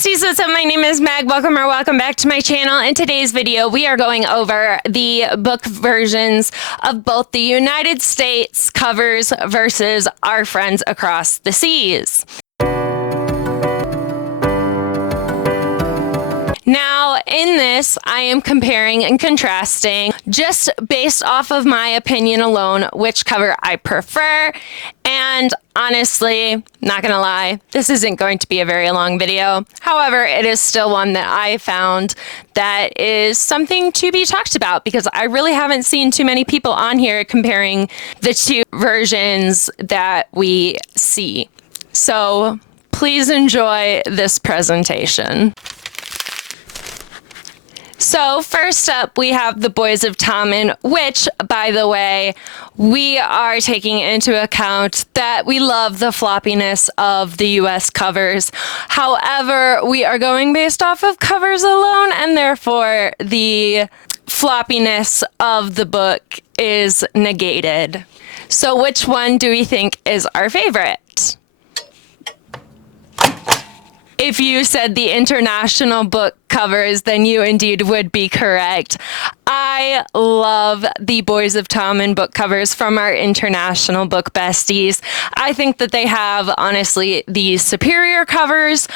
besties, what's up? My name is Meg. Welcome back to my channel. In today's video, we are going over the book versions of both the United States covers versus Our Friends Across the Seas. Now, in this, I am comparing and contrasting, just based off of my opinion alone, which cover I prefer. And honestly, not gonna lie, this isn't going to be a very long video. However, it is still one that I found that is something to be talked about because I really haven't seen too many people on here comparing the two versions that we see. So please enjoy this presentation. So first up, we have The Boys of Tommen, which, by the way, we are taking into account that we love the floppiness of the US covers. However, we are going based off of covers alone, and therefore the floppiness of the book is negated. So which one do we think is our favorite? If you said the international book covers, then you indeed would be correct. I love the Boys of Tommen book covers from our international book besties. I think that they have, honestly, the superior covers.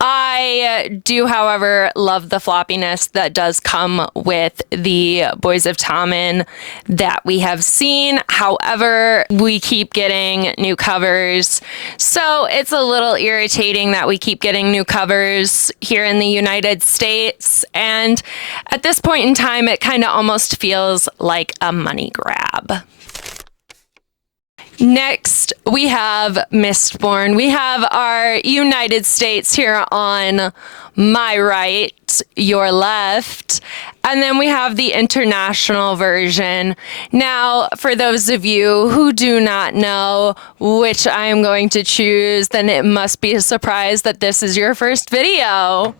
I do, however, love the floppiness that does come with the Boys of Tommen that we have seen. However, we keep getting new covers. So it's a little irritating that we keep getting new covers here in the United States. And at this point in time, it kind of almost feels like a money grab. Next, we have Mistborn. We have our United States here on my right, your left, and then we have the international version. Now, for those of you who do not know which I am going to choose, then it must be a surprise that this is your first video.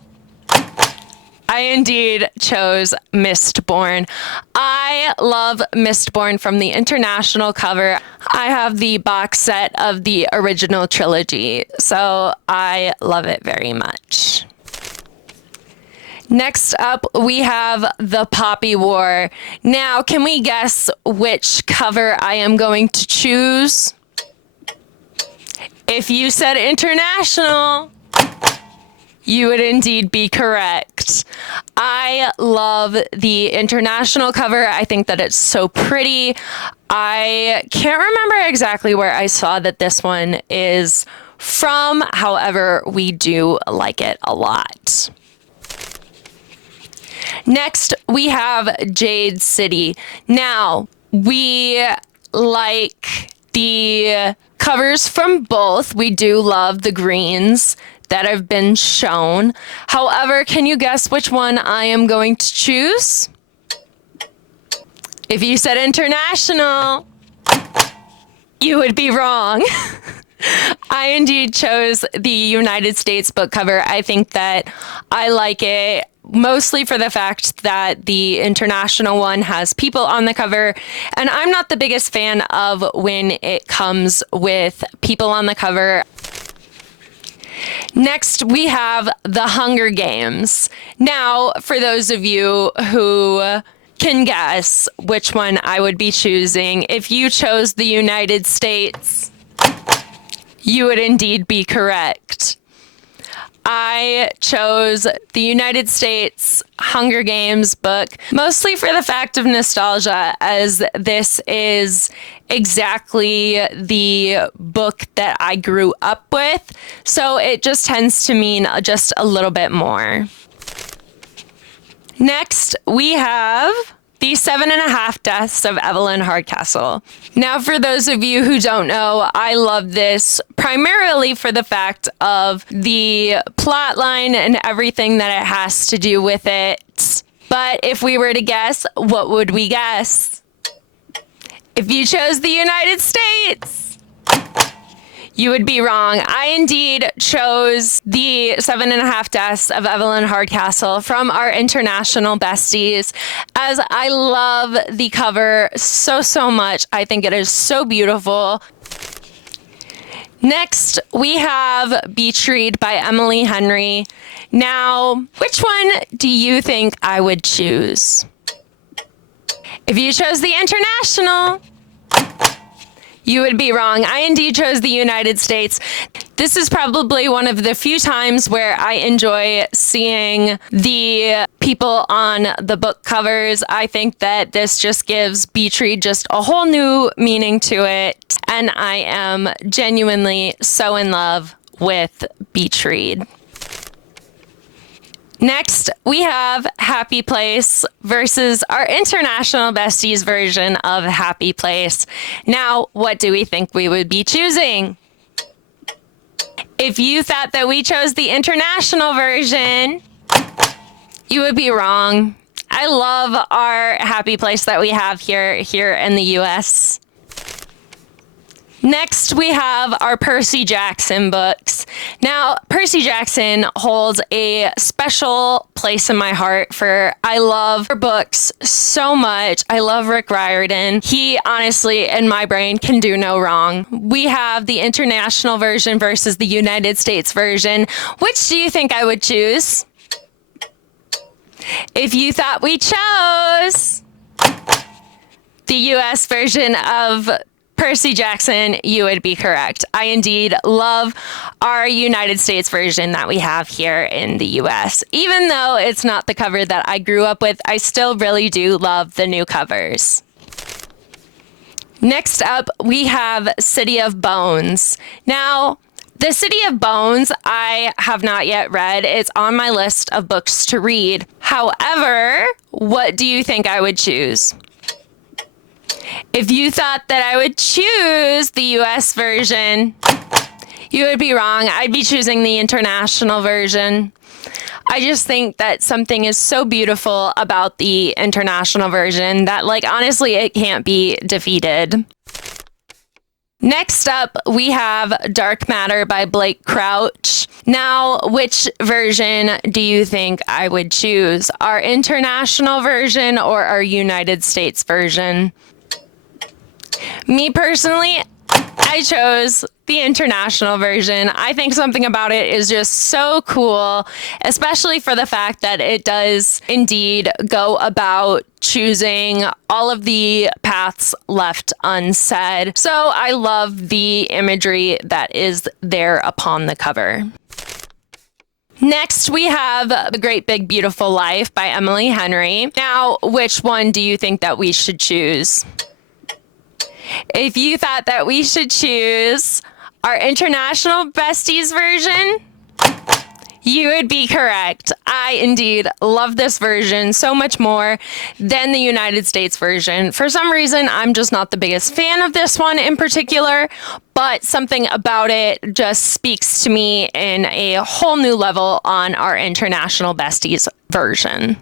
I indeed chose Mistborn. I love Mistborn from the international cover. I have the box set of the original trilogy, so I love it very much. Next up, we have The Poppy War. Now, can we guess which cover I am going to choose? If you said international, you would indeed be correct. I love the international cover. I think that it's so pretty. I can't remember exactly where I saw that this one is from. However, we do like it a lot. Next, we have Jade City. Now, we like the covers from both. We do love the greens that have been shown. However, can you guess which one I am going to choose? If you said international, you would be wrong. I indeed chose the United States book cover. I think that I like it mostly for the fact that the international one has people on the cover, and I'm not the biggest fan of when it comes with people on the cover. Next, we have The Hunger Games. Now, for those of you who can guess which one I would be choosing, if you chose the United States, you would indeed be correct. I chose the United States Hunger Games book, mostly for the fact of nostalgia, as this is exactly the book that I grew up with. So it just tends to mean just a little bit more. Next, we have The 7.5 Deaths of Evelyn Hardcastle. Now, for those of you who don't know, I love this primarily for the fact of the plot line and everything that it has to do with it. But if we were to guess, what would we guess? If you chose the United States, you would be wrong. I indeed chose The 7.5 Deaths of Evelyn Hardcastle from our international besties, as I love the cover so much. I think it is so beautiful. Next, we have Beach Read by Emily Henry. Now, which one do you think I would choose? If you chose the international, you would be wrong. I indeed chose the United States. This is probably one of the few times where I enjoy seeing the people on the book covers. I think that this just gives Beach Read just a whole new meaning to it. And I am genuinely so in love with Beach Read. Next, we have Happy Place versus our international besties version of Happy Place. Now, what do we think we would be choosing? If you thought that we chose the international version, you would be wrong. I love our Happy Place that we have here in the US. Next, we have our Percy Jackson books. Now, Percy Jackson holds a special place in my heart for I love her books so much. I love Rick Riordan. He honestly, in my brain, can do no wrong. We have the international version versus the United States version. Which do you think I would choose? If you thought we chose the US version of Percy Jackson, you would be correct. I indeed love our United States version that we have here in the US. Even though it's not the cover that I grew up with, I still really do love the new covers. Next up, we have City of Bones. Now, the City of Bones, I have not yet read. It's on my list of books to read. However, what do you think I would choose? If you thought that I would choose the US version, you would be wrong. I'd be choosing the international version. I just think that something is so beautiful about the international version that, like, honestly, it can't be defeated. Next up, we have Dark Matter by Blake Crouch. Now, which version do you think I would choose? Our international version or our United States version? Me personally, I chose the international version. I think something about it is just so cool, especially for the fact that it does indeed go about choosing all of the paths left unsaid. So I love the imagery that is there upon the cover. Next, we have The Great Big Beautiful Life by Emily Henry. Now, which one do you think that we should choose? If you thought that we should choose our international besties version, you would be correct. I indeed love this version so much more than the United States version. For some reason, I'm just not the biggest fan of this one in particular, but something about it just speaks to me in a whole new level on our international besties version.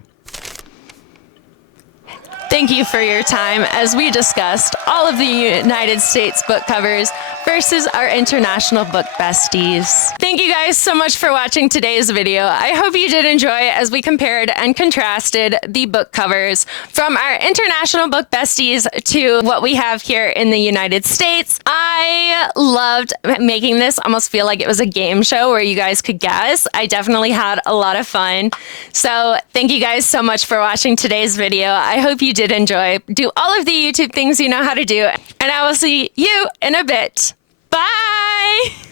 Thank you for your time as we discussed all of the United States book covers versus our international book besties. Thank you guys so much for watching today's video. I hope you did enjoy as we compared and contrasted the book covers from our international book besties to what we have here in the United States. I loved making this almost feel like it was a game show where you guys could guess. I definitely had a lot of fun. So thank you guys so much for watching today's video. I hope you did enjoy. Do all of the YouTube things you know how to do, and I will see you in a bit. Bye!